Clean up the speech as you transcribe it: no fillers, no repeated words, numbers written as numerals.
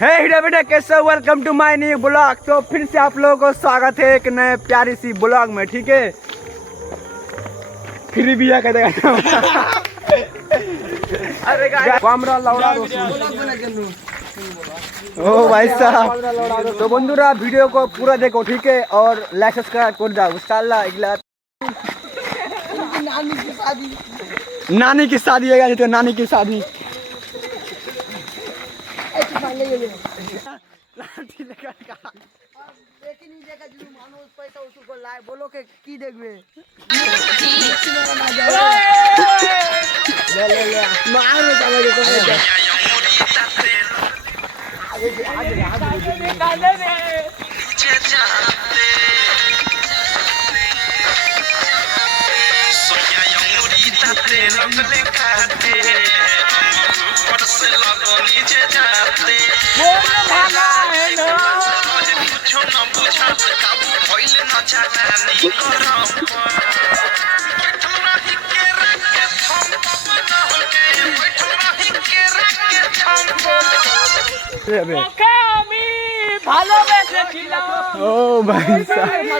हे बेटा कैसे, welcome to my new blog. तो फिर से आप लोगों को स्वागत है एक नए प्यारी सी ब्लॉग में, ठीक है। फिर भी क्या कहते अरे कैमरा लौड़ा दो ओ भाई साहब। तो बंधुरा वीडियो को पूरा देखो, ठीक है, और लाइक सब्सक्राइब कर दो इंशाल्लाह। अगला नानी की शादी है, तो नानी की शादी बोलो के की देखबे ओ भाई साहब